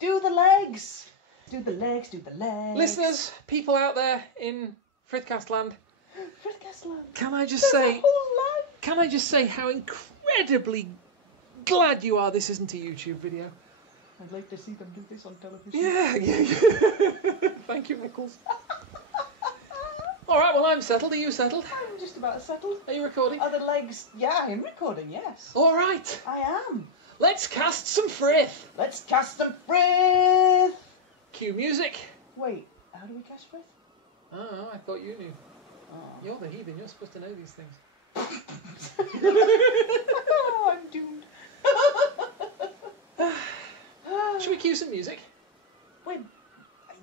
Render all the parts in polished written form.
Do the legs. Do the legs, do the legs. Listeners, people out there in Frithcast land, Frithcast land. Can I just There's say, a whole land. can I just say how incredibly glad you are this isn't a YouTube video? I'd like to see them do this on television. Yeah. Thank you, Eccles. All right, well, I'm settled. Are you settled? I'm just about settled. Are you recording? Are the legs... Yeah, I'm recording, yes. All right. I am. Let's cast some frith. Let's cast some frith. Cue music. Wait, how do we cast frith? Oh, I thought you knew. Oh. You're the heathen. You're supposed to know these things. Oh, I'm doomed. Should we cue some music? Wait,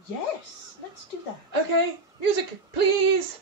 yes, let's do that. Okay, music, please.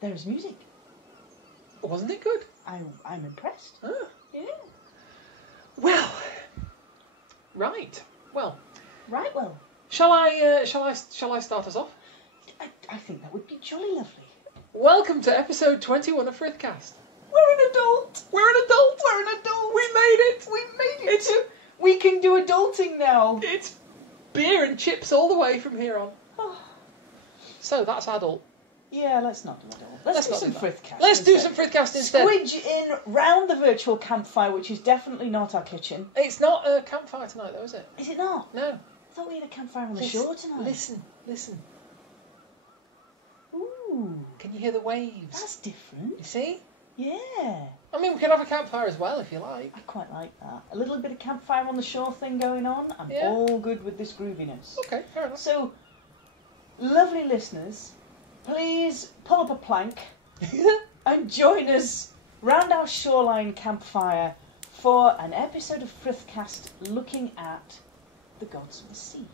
There's music. Wasn't it good? I'm impressed. Ah. Yeah. Well, right. Well, Right, well, shall I start us off? I think that would be jolly lovely. Welcome to episode 21 of Frithcast. We're an adult. We're an adult. We're an adult. We made it. We made it. We can do adulting now. It's beer and chips all the way from here on. Oh. So that's adult. Yeah, let's not do adult. Let's do not some that. Frithcast. Let's do instead. some Frithcast instead. Squidge in round the virtual campfire, which is definitely not our kitchen. It's not a campfire tonight, though, is it? Is it not? No. I thought we had a campfire on the shore tonight. Listen. Ooh, Can you hear the waves? that's different. You see? Yeah. I mean, we could have a campfire as well if you like. I quite like that. A little bit of campfire on the shore thing going on. I'm Yeah. all good with this grooviness. Okay, fair enough. So, lovely listeners, please pull up a plank and join us round our shoreline campfire for an episode of Frithcast looking at the gods of the sea.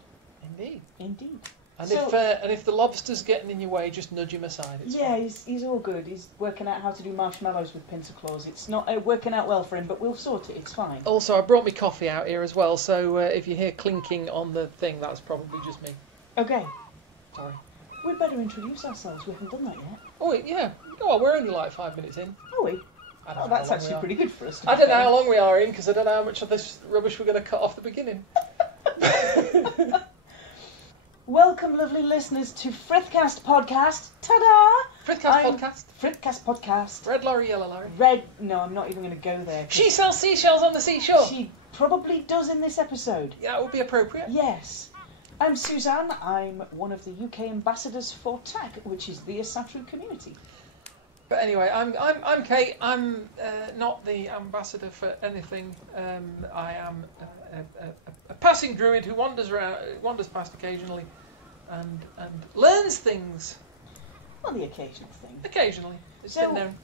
Indeed. Indeed. And So- if the lobster's getting in your way, just nudge him aside. It's Yeah, fine. he's all good. He's working out how to do marshmallows with pincer claws. It's not working out well for him, but we'll sort it. It's fine. Also, I brought me coffee out here as well, so if you hear clinking on the thing, that's probably just me. Okay, Sorry. we'd better introduce ourselves. We haven't done that yet. Oh, yeah. Oh, we're only like 5 minutes in. Are we? I don't Oh, know that's how long we actually are. pretty good for us. to I be don't know fair. how long we are in, because I don't know how much of this rubbish we're going to cut off the beginning. Welcome, lovely listeners, to Frithcast Podcast. Ta-da! Frithcast I'm- podcast. Frithcast Podcast. Red lorry, yellow lorry. No, I'm not even going to go there. 'cause She sells seashells on the seashore. She probably does in this episode. That would be appropriate. Yes. I'm Suzanne. I'm one of the UK ambassadors for TAC, which is the Asatru community. But anyway, I'm Kate. I'm not the ambassador for anything. I am a passing druid who wanders past occasionally, and learns things Well, the occasional thing. occasionally. It's So- been known,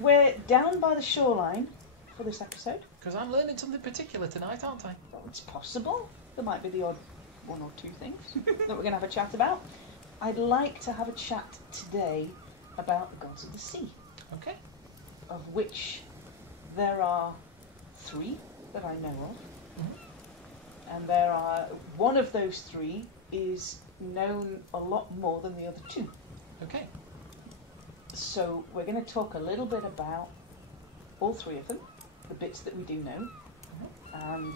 We're down by the shoreline for this episode. because I'm learning something particular tonight, aren't I? Well, it's possible. There might be the odd one or two things that we're going to have a chat about. I'd like to have a chat today about the gods of the sea, Okay. of which there are 3 that I know of. And one of those 3 is known a lot more than the other 2. Okay. So we're going to talk a little bit about all 3 of them, the bits that we do know, and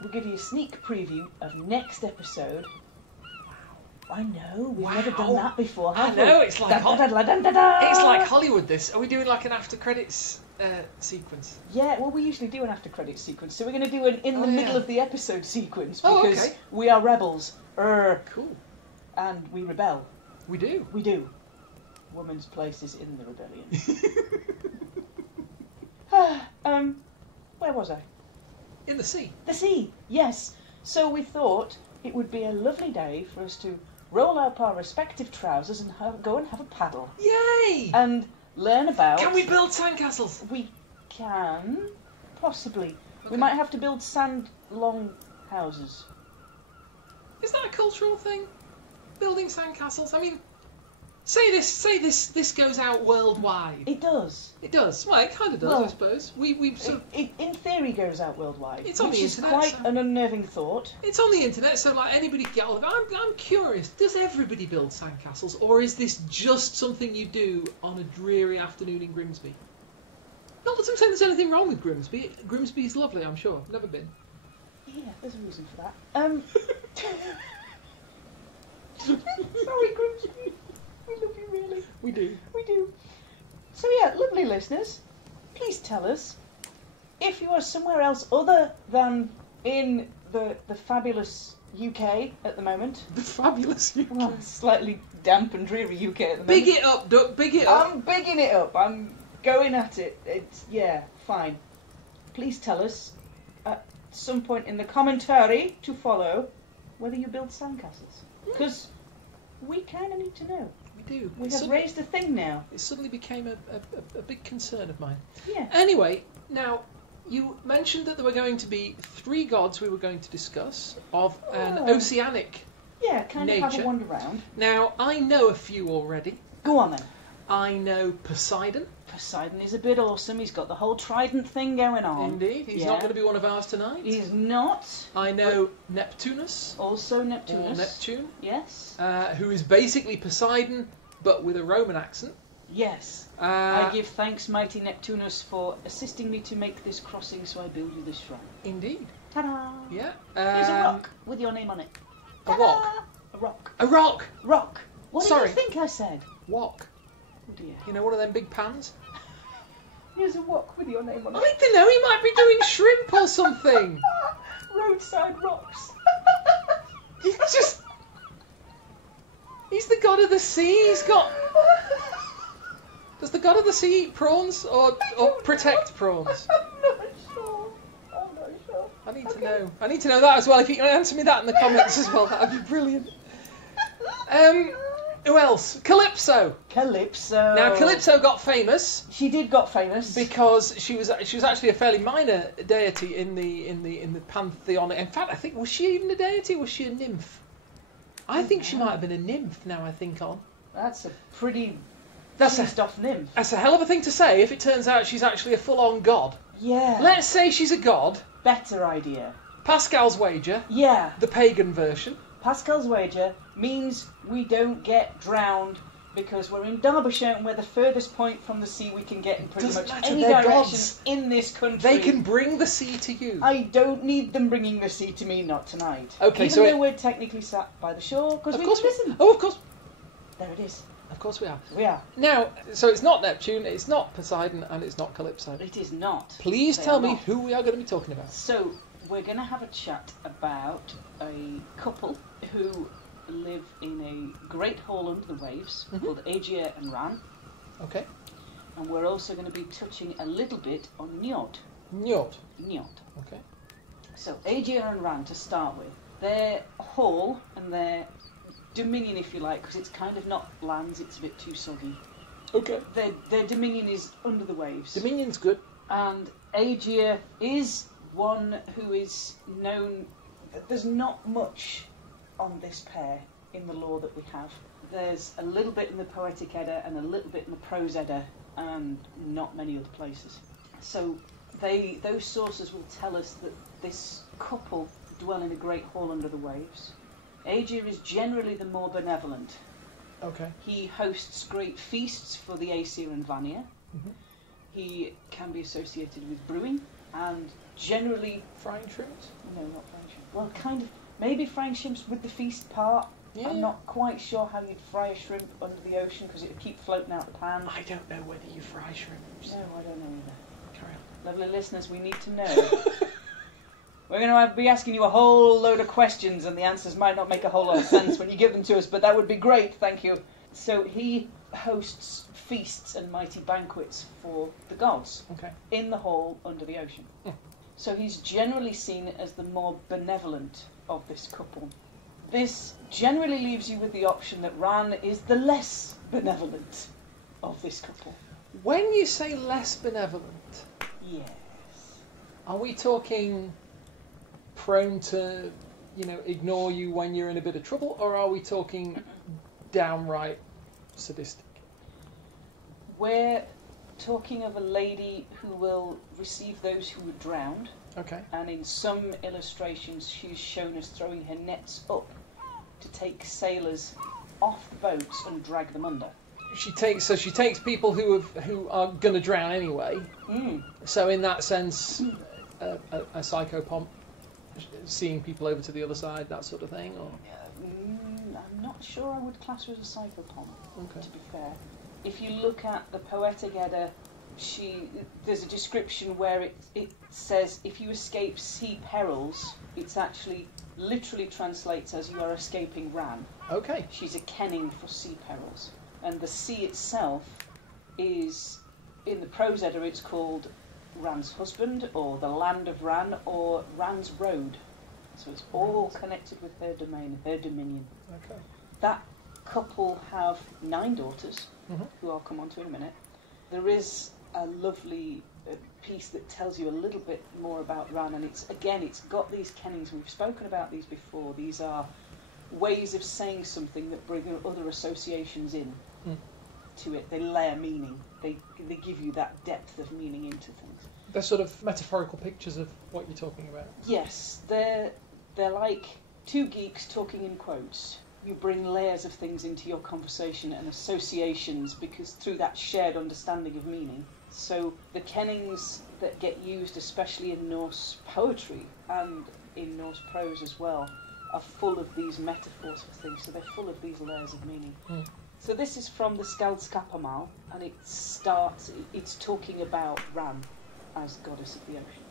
we'll give you a sneak preview of next episode. I know, we've never done Wow. that before, I have know, we? it's like Da-da-da-da-da-da. It's like Hollywood. This. Are we doing like an after credits sequence? Yeah, well, we usually do an after-credit sequence, so we're going to do an in the middle of the episode sequence, Oh, because okay. we are rebels. Cool. And we rebel. We do. We do. Woman's place is in the rebellion. Where was I? In the sea. The sea, yes. So we thought it would be a lovely day for us to roll up our respective trousers and go and have a paddle. Yay! And learn about... Can we build sandcastles? We can, possibly. Okay. We might have to build sand-long houses. Is that a cultural thing? Building sandcastles? I mean, say this goes out worldwide. It does. It does. Well, it kind of does, Well, I suppose. We sort of... It in theory goes out worldwide. It's on the internet, Which is quite so- an unnerving thought. It's on the internet, so like anybody can get hold of it. I'm curious. Does everybody build sandcastles, or is this just something you do on a dreary afternoon in Grimsby? Not that I'm saying there's anything wrong with Grimsby. Grimsby is lovely, I'm sure. Never been. Yeah, there's a reason for that. Sorry, Grimsby. We love you, really. We do. We do. So yeah, lovely listeners, please tell us if you are somewhere else other than in the fabulous UK at the moment. The fabulous UK. Well, slightly damp and dreary UK at the moment. Big it up, Duck. Big it up. I'm bigging it up. I'm going at it. It's, yeah, fine. Please tell us at some point in the commentary to follow whether you build sandcastles. Because we kind of need to know. We do. We have raised a thing now. It suddenly became a big concern of mine. Yeah. Anyway, now, you mentioned that there were going to be 3 gods we were going to discuss of an oceanic Yeah, kind of have nature. a wander round. Now, I know a few already. Go on then. I know Poseidon. Poseidon is a bit awesome. He's got the whole trident thing going on. Indeed. He's not going to be one of ours tonight. He's not. I know Neptunus. Also Or Neptunus. Neptune. Yes. Who is basically Poseidon, but with a Roman accent. Yes. I give thanks, mighty Neptunus, for assisting me to make this crossing, so I build you this shrine. Indeed. Ta-da! Yeah. Here's a rock with your name on it. A Ta-da! rock. A rock. A rock. Rock. What Sorry. did you think I said? Wok. Oh dear. You know, one of them big pans? Here's a rock with your name on I it. don't know, he might be doing shrimp or something. Roadside rocks. He's just... He's the god of the sea. He's got... Does the god of the sea eat prawns or protect prawns? I'm not sure. I need to know. I need to know that as well. If you can answer me that in the comments as well, that'd be brilliant. Who else? Calypso. Calypso. Now Calypso got famous She did got famous. because she was actually a fairly minor deity in the pantheon. In fact, I think, was she even a deity? Or was she a nymph? I think she might have been a nymph. Now I think on. That's a pretty That's off nymph. That's a hell of a thing to say if it turns out she's actually a full-on god. Yeah. Let's say she's a god. Better idea. Pascal's wager, Yeah. the pagan version. Pascal's wager means we don't get drowned because we're in Derbyshire and we're the furthest point from the sea we can get in pretty Doesn't much matter, any they're direction gods. in this country. They can bring the sea to you. I don't need them bringing the sea to me, not tonight. Okay, Even so though we're technically sat by the shore, because Of we course can we listen. Oh, of course. There it is. Of course we are. We are. Now, so it's not Neptune, it's not Poseidon, and it's not Calypso. It is not. Please They tell are me not. who we are going to be talking about. So, we're going to have a chat about a couple who live in a great hall under the waves called Aegir and Ran. Okay. And we're also going to be touching a little bit on Njord. Njord. Njord. Okay. So, Aegir and Ran to start with. Their hall and their dominion, if you like, because it's kind of not lands, it's a bit too soggy. Okay. Their dominion is under the waves. Dominion's good. And Aegir is one who is known. There's not much on this pair in the lore that we have. There's a little bit in the Poetic Edda and a little bit in the Prose Edda, and not many other places. So those sources will tell us that this couple dwell in a great hall under the waves. Aegir is generally the more benevolent. Okay. He hosts great feasts for the Aesir and Vanir. Mhm. He can be associated with brewing and generally... Frying shrimps? No, not frying shrimp. Well, kind of. Maybe frying shrimps with the feast part. Yeah. I'm not quite sure how you'd fry a shrimp under the ocean because it would keep floating out the pan. I don't know whether you fry shrimps. No, I don't know either. Lovely listeners, we need to know. We're going to be asking you a whole load of questions, and the answers might not make a whole lot of sense when you give them to us, but that would be great, thank you. So he hosts feasts and mighty banquets for the gods in the hall under the ocean. So he's generally seen as the more benevolent of this couple. This generally leaves you with the option that Ran is the less benevolent of this couple. When you say less benevolent, Yes. are we talking prone to, ignore you when you're in a bit of trouble, or are we talking downright sadistic? We're talking of a lady who will receive those who were drowned. Okay. And in some illustrations, she's shown as throwing her nets up to take sailors off the boats and drag them under. She takes people who are going to drown anyway. So in that sense, a psychopomp, seeing people over to the other side, that sort of thing, or I'm not sure I would class her as a psychopomp. To be fair, if you look at the Poetic Edda, there's a description where it says if you escape sea perils, it's actually literally translates as you are escaping Ran. Okay. She's a kenning for sea perils. And the sea itself is, in the Prose Edda, it's called Ran's husband, or the land of Ran, or Ran's road. So it's all connected with her domain, her dominion. Okay. That couple have 9 daughters, who I'll come on to in a minute. There is a lovely piece that tells you a little bit more about Ran, and it's got these kennings. We've spoken about these before. These are ways of saying something that bring other associations in to it. They layer meaning. They give you that depth of meaning into things. They're sort of metaphorical pictures of what you're talking about. Yes, they're like two geeks talking in quotes. You bring layers of things into your conversation and associations because through that shared understanding of meaning. So the kennings that get used, especially in Norse poetry and in Norse prose as well, are full of these metaphors for things. So they're full of these layers of meaning. So this is from the Skaldskaparmal, and it's talking about Ran as goddess of the ocean.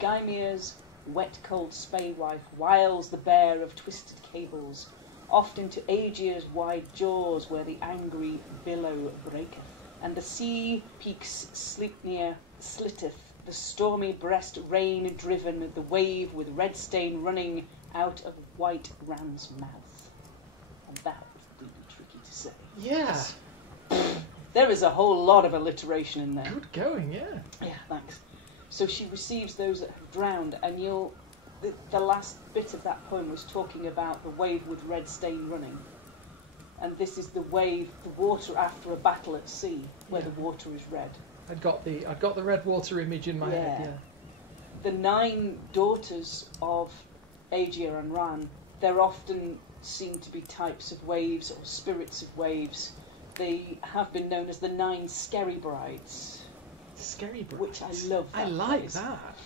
Gymir's wet cold spay wife wiles the bear of twisted cables, oft into Aegir's wide jaws where the angry billow breaketh, and the sea peaks Sleipnir slitteth, the stormy breast rain driven, the wave with red stain running out of white Ran's mouth. And that was really tricky to say. Yeah. There is a whole lot of alliteration in there. Good going, yeah. Yeah, thanks. So she receives those that have drowned, and the last bit of that poem was talking about the wave with red stain running. And this is the wave, the water after a battle at sea, where the water is red. I've got the red water image in my head, yeah. The 9 daughters of Aegir and Ran, they're often seen to be types of waves or spirits of waves. They have been known as the 9 Scary Brides. Scary Brides. Which I love. I like that.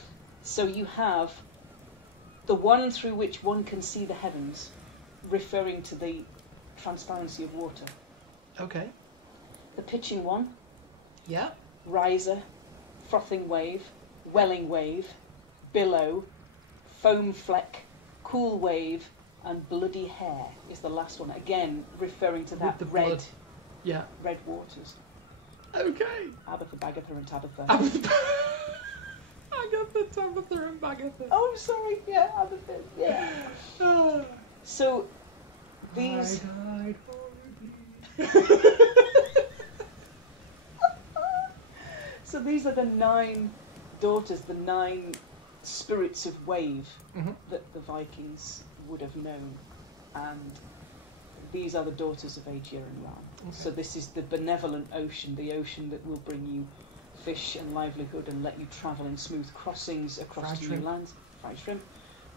So you have the one through which one can see the heavens, referring to the transparency of water. Okay. The pitching one. Yeah. Riser, frothing wave, welling wave, billow, foam fleck, cool wave, and bloody hair is the last one. Again, referring to that red, blood. Yeah. Red waters. Okay. Abatha, Bagatha, and Tabitha. Agatha, Tabitha, and Bagatha. Oh, I'm sorry. Yeah, Abatha. Yeah. So these. I died horribly. So these are the 9 daughters, the 9 spirits of wave that the Vikings would have known, and these are the daughters of Aegir and Ran. Okay. So this is the benevolent ocean, the ocean that will bring you fish and livelihood and let you travel in smooth crossings across new lands, fried shrimp,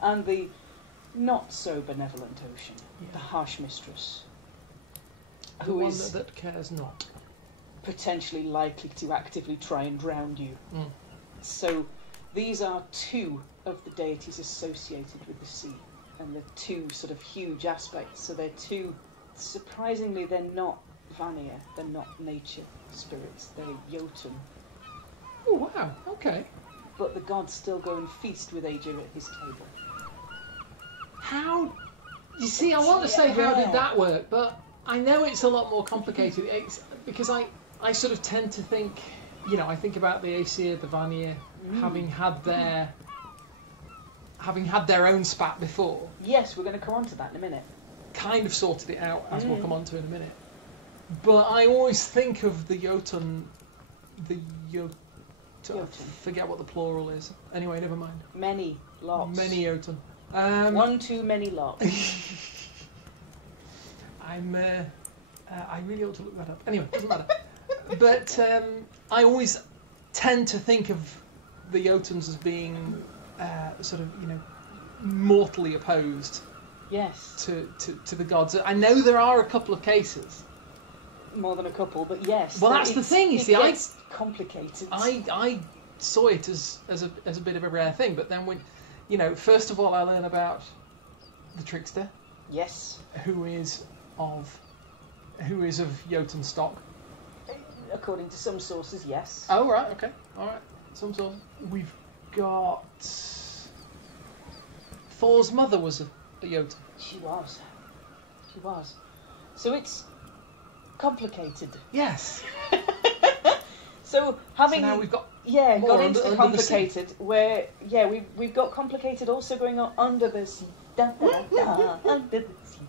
and the not so benevolent ocean, the harsh mistress, who is one that cares not. Potentially likely to actively try and drown you. So these are 2 of the deities associated with the sea, and they're 2 sort of huge aspects. So they're 2, surprisingly, they're not Vanir, they're not nature spirits, they're Jotun. Oh, wow. Okay. But the gods still go and feast with Aegir at his table. How? You see, I want to say how did that work, but I know it's a lot more complicated. It's because I sort of tend to think, I think about the Aesir, the Vanir, having had their own spat before. Yes, we're going to come on to that in a minute. Kind of sorted it out, as we'll come on to in a minute. But I always think of the Jotun, I forget what the plural is. Anyway, never mind. Many, lots. Many Jotun. One too many lots. I really ought to look that up. Anyway, doesn't matter. But I always tend to think of the Jotuns as being sort of, mortally opposed. Yes. To the gods. I know there are a couple of cases. More than a couple, but yes. Well, that's the thing. You see, it's complicated. I saw it as a bit of a rare thing, but then when, first of all, I learn about the trickster. Yes. Who is of Jotun stock. According to some sources, yes. Oh, right, okay. All right. Some sources. We've got Thor's mother was a Jotun. She was. So it's complicated. Yes. So now we've got got into the complicated where we've got complicated also going on under the sea. Under the sea.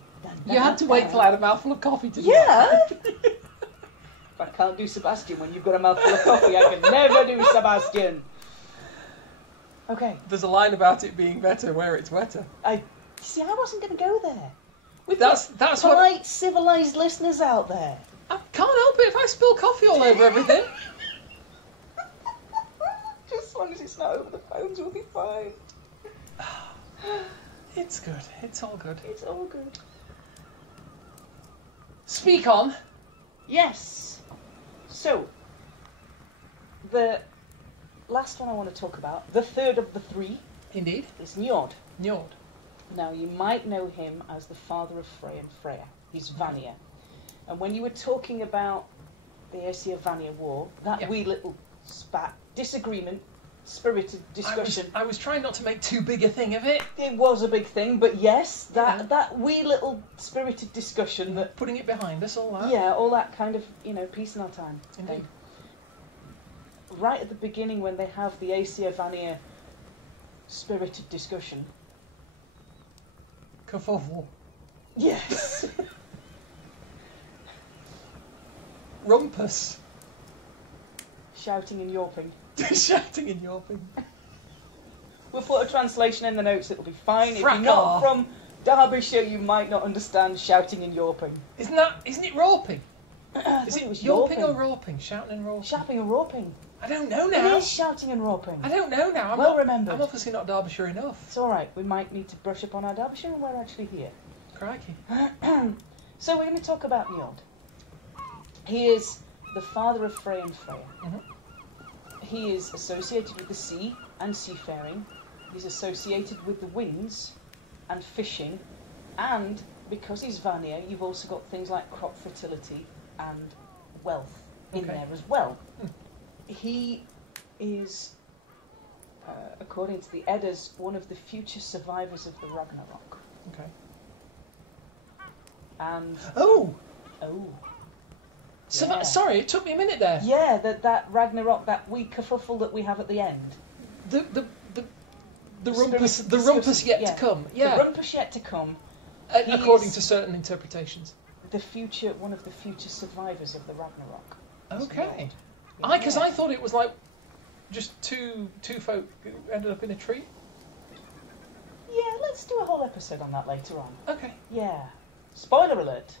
You had to wait till I had a mouthful of coffee to do that. If I can't do Sebastian when you've got a mouthful of coffee, I can never do Sebastian. Okay. There's a line about it being better where it's wetter. I wasn't going to go there. That's polite, civilised listeners out there. I can't help it if I spill coffee all over everything. Just as long as it's not over the phones, we'll be fine. It's good. It's all good. It's all good. Speak on. Yes. So, the last one I want to talk about, the third of the three, indeed, is Njord. Njord. Now, you might know him as the father of Frey and Freya. He's Vanir. And when you were talking about the Aesir-Vanir war, that wee little spat, disagreement, spirited discussion... I was trying not to make too big a thing of it. It was a big thing, but yes, that wee little spirited discussion that... Putting it behind us, all that. Yeah, all that kind of, peace in our time. Indeed. Right at the beginning when they have the Aesir-Vanir spirited discussion... Kerfuffle. Yes. Rumpus. Shouting and yawping. Shouting and yawping. We'll put a translation in the notes, it'll be fine. If Frack you're not off. from Derbyshire, you might not understand shouting and yawping. Isn't it roping? Is it yawping or roping? Shouting and roping? Shouting and roping. I don't know now. It is shouting and roping. I don't know now. Remembered. I'm obviously not Derbyshire enough. It's alright, we might need to brush up on our Derbyshire and we're actually here. Crikey. So we're going to talk about Njord. He is the father of Frey and Freya. Mm-hmm. He is associated with the sea and seafaring. He's associated with the winds and fishing. And because he's Vanir, you've also got things like crop fertility and wealth in there as well. He is, according to the Eddas, one of the future survivors of the Ragnarok. Okay. And sorry, it took me a minute there. Yeah, that Ragnarok, that wee kerfuffle that we have at the end. The rumpus yet to come. Yeah. The rumpus yet to come. According to certain interpretations. One of the future survivors of the Ragnarok. Okay. Because I thought it was like just two folk who ended up in a tree. Yeah, let's do a whole episode on that later on. Okay. Yeah. Spoiler alert.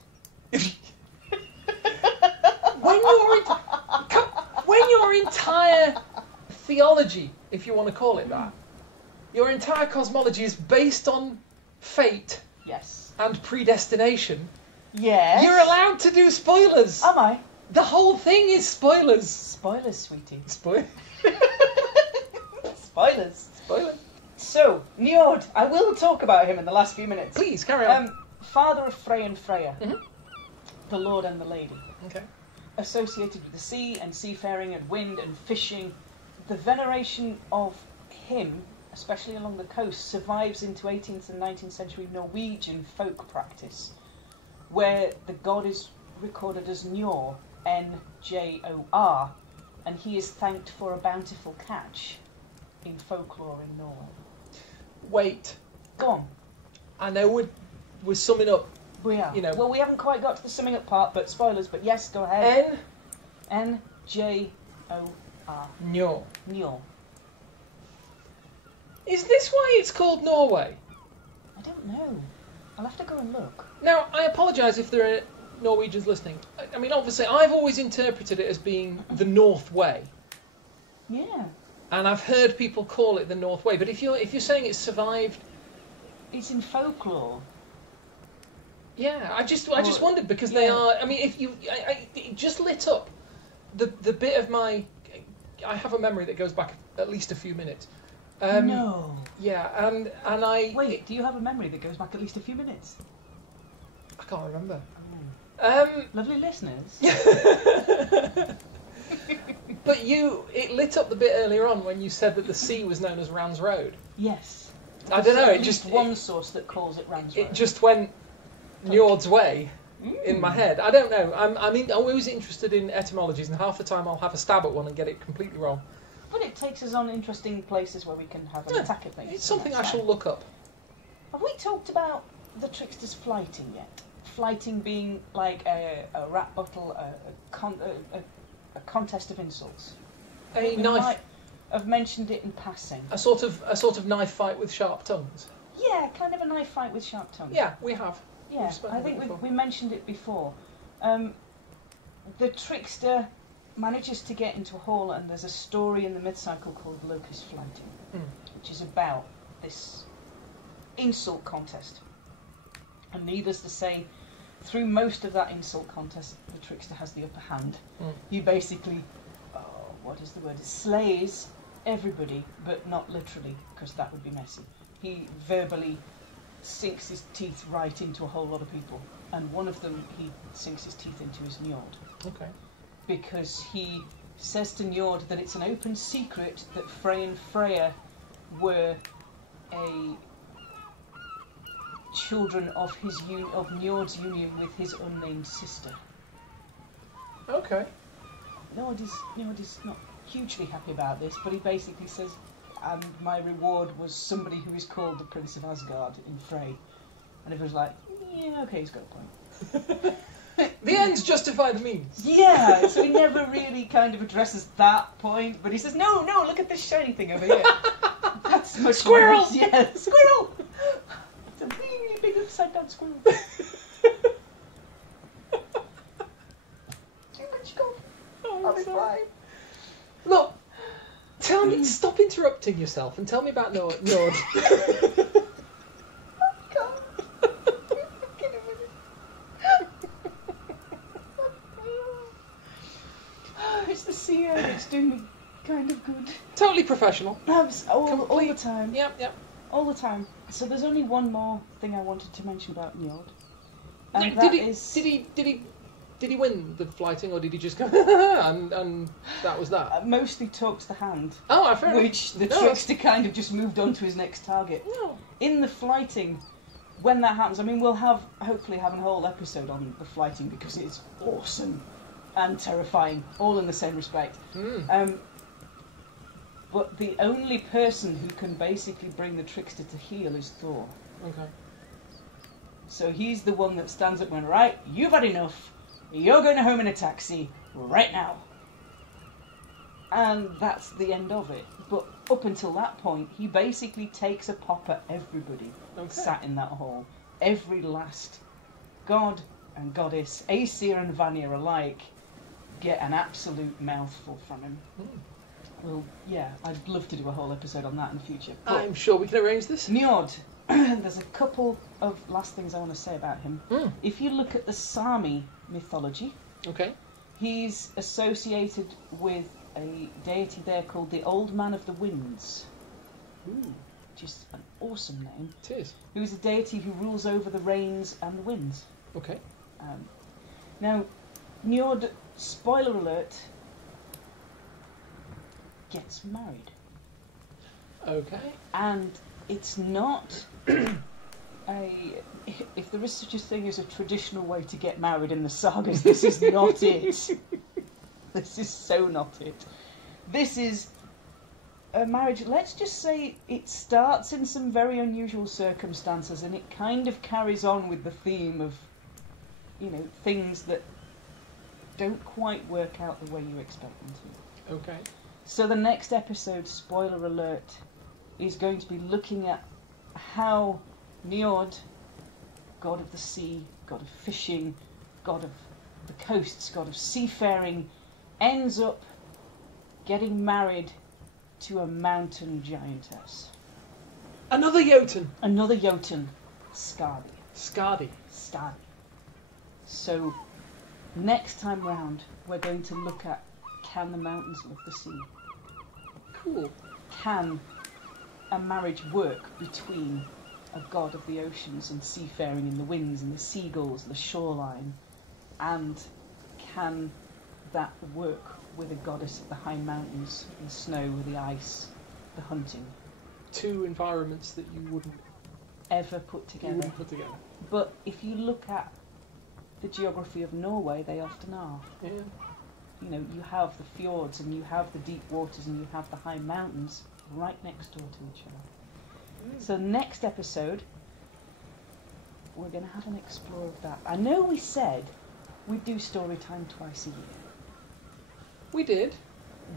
When your entire theology, if you want to call it that, your entire cosmology is based on fate. Yes. And predestination. Yes. You're allowed to do spoilers. Am I? The whole thing is spoilers. Spoilers, sweetie. Spoilers. Spoilers. So, Njord, I will talk about him in the last few minutes. Please, carry on. Father of Frey and Freya. Mm-hmm. The Lord and the Lady. Okay. Associated with the sea and seafaring and wind and fishing the veneration of him, especially along the coast, survives into 18th and 19th century Norwegian folk practice, where the god is recorded as Njor, Njor, and he is thanked for a bountiful catch in folklore in Norway. Wait. Go on. I know we're summing up. We are. You know. Well, we haven't quite got to the summing up part, but spoilers, but yes, go ahead. Njor. Njor. Njor. Is this why it's called Norway? I don't know. I'll have to go and look. Now, I apologise if there are Norwegians listening. I mean, obviously, I've always interpreted it as being the North Way. Yeah. And I've heard people call it the North Way. But if you're saying it's survived, it's in folklore. Yeah, I just wondered because they are. I mean, if you, it just lit up the bit of my. I have a memory that goes back at least a few minutes. No. Yeah, and I. Wait, do you have a memory that goes back at least a few minutes? I can't remember. Lovely listeners. But it lit up the bit earlier on when you said that the sea was known as Ran's Road. Yes. I don't know. At least one source that calls it Ran's Road. It just went Njord's way in my head. I don't know. I'm always interested in etymologies, and half the time I'll have a stab at one and get it completely wrong. But it takes us on interesting places where we can have an attack at things. It's something I shall look up. Have we talked about the trickster's flighting yet? Flighting being like a rap battle, a contest of insults. A knife. Might have mentioned it in passing. A sort of knife fight with sharp tongues. Yeah, kind of a knife fight with sharp tongues. Yeah, we have. Yeah, I think we mentioned it before. The trickster manages to get into a hall, and there's a story in the myth cycle called Locust Flighting, which is about this insult contest. And needless to say, through most of that insult contest, the trickster has the upper hand. He basically, what is the word? Slays everybody, but not literally, because that would be messy. He verbally sinks his teeth right into a whole lot of people, and one of them he sinks his teeth into is Njord. Okay. Because he says to Njord that it's an open secret that Frey and Freya were children of Njord's union with his unnamed sister. Okay. Njord is not hugely happy about this, but he basically says, and my reward was somebody who is called the Prince of Asgard in Frey. And everyone's like, yeah, okay, he's got a point. The ends justify the means. Yeah, so he never really kind of addresses that point, but he says, no, look at this shiny thing over here. That's much Squirrel! More, yeah, squirrel! It's a really big upside down squirrel. I'll be fine. Look, tell me, stop interrupting yourself and tell me about Njord. It's the sea air that's doing me kind of good. Totally professional. All the time. Yep. All the time. So there's only one more thing I wanted to mention about Njord. Did he win the flighting, or did he just go and that was that? Mostly talks the hand. Oh, fair enough. Which the trickster kind of just moved on to his next target. No. In the flighting, when that happens, I mean, we'll hopefully have a whole episode on the flighting because it's awesome and terrifying, all in the same respect. But the only person who can basically bring the trickster to heel is Thor. Okay. So he's the one that stands up and went, right, you've had enough. You're going home in a taxi right now. And that's the end of it. But up until that point, he basically takes a pop at everybody sat in that hall. Every last god and goddess, Aesir and Vanir alike, get an absolute mouthful from him. Well, yeah, I'd love to do a whole episode on that in the future. But I'm sure we can arrange this. Njord, there's a couple of last things I want to say about him. If you look at the Saami mythology, he's associated with a deity there called the Old Man of the Winds. Which is an awesome name. It is. Who is a deity who rules over the rains and the winds. Okay. Now, Njord, spoiler alert, gets married. Okay. And it's not if there is such a thing as a traditional way to get married in the sagas, this is not it. This is so not it. This is a marriage, let's just say it starts in some very unusual circumstances and it kind of carries on with the theme of, you know, things that don't quite work out the way you expect them to. Okay. So the next episode, spoiler alert, is going to be looking at how Njord, god of the sea, god of fishing, god of the coasts, god of seafaring, ends up getting married to a mountain giantess. Another Jotun. Another Jotun, Skathi. Skathi. Skathi. So, next time round, we're going to look at, can the mountains love the sea? Cool. Can a marriage work between a god of the oceans and seafaring in the winds and the seagulls, the shoreline, and can that work with a goddess of the high mountains, the snow, the ice, the hunting? Two environments that you wouldn't ever put together. But if you look at the geography of Norway, they often are. Yeah. You know, you have the fjords and you have the deep waters and you have the high mountains right next door to each other. So next episode, we're going to have an explore of that. I know we said we'd do story time twice a year. We did.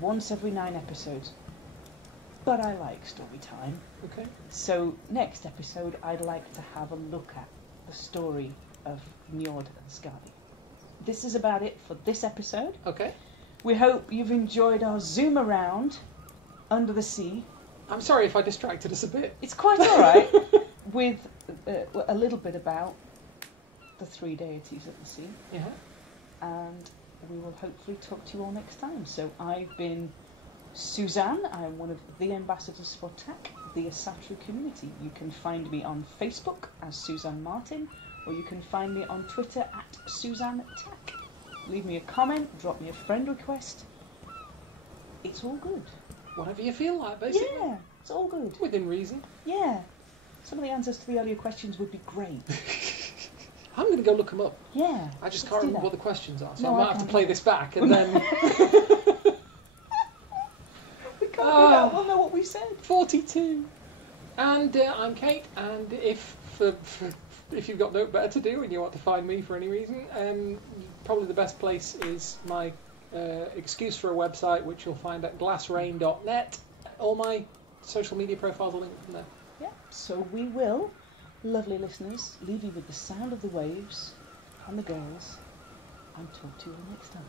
Once every 9 episodes. But I like story time. Okay. So next episode, I'd like to have a look at the story of Njord and Skathi. This is about it for this episode. Okay. We hope you've enjoyed our zoom around under the sea. I'm sorry if I distracted us a bit. It's quite all right. With a little bit about the 3 deities of the sea. Yeah. And we will hopefully talk to you all next time. So I've been Suzanne. I am one of the ambassadors for TAC, the Asatru community. You can find me on Facebook as Suzanne Martin, or you can find me on Twitter at Suzanne TAC. Leave me a comment, drop me a friend request. It's all good. Whatever you feel like, basically. Yeah, it's all good. Within reason. Yeah. Some of the answers to the earlier questions would be great. I'm going to go look them up. Yeah. I just can't remember what the questions are, so No, I might have to play this back and then... We can't do that, we'll know what we said. 42. And I'm Kate, and if you've got no better to do and you want to find me for any reason, probably the best place is my excuse for a website, which you'll find at glassrain.net. All my social media profiles are linked from there. Yeah, so we will, lovely listeners, leave you with the sound of the waves and the girls, and talk to you all next time.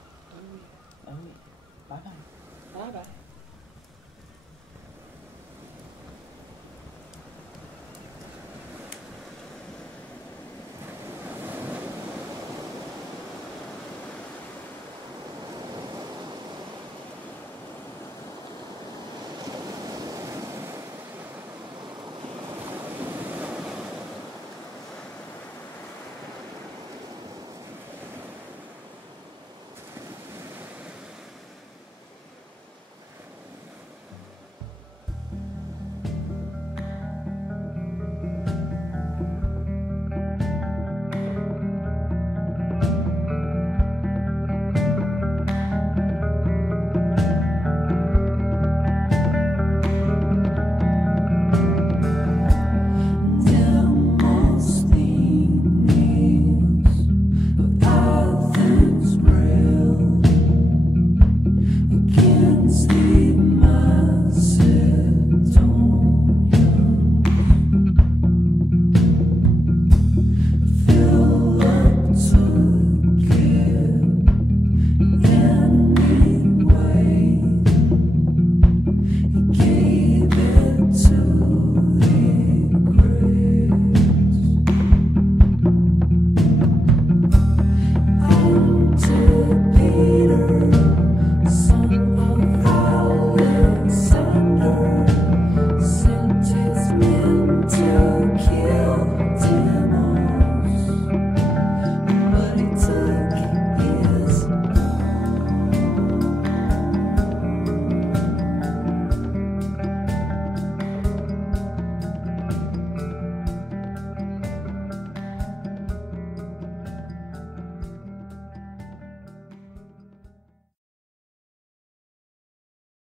Oh yeah. Bye-bye. Bye-bye.